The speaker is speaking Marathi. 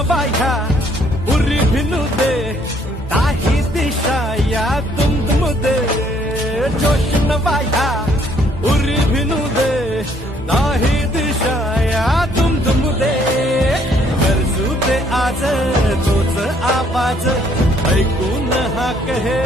नवाया उरी भिनु दे दाही दिशा या तुम दे जोश नवाया उरी भिनु दे दाही दिशा या तुम दे गरजू दे आज तोच आवाज ऐकून हा कहे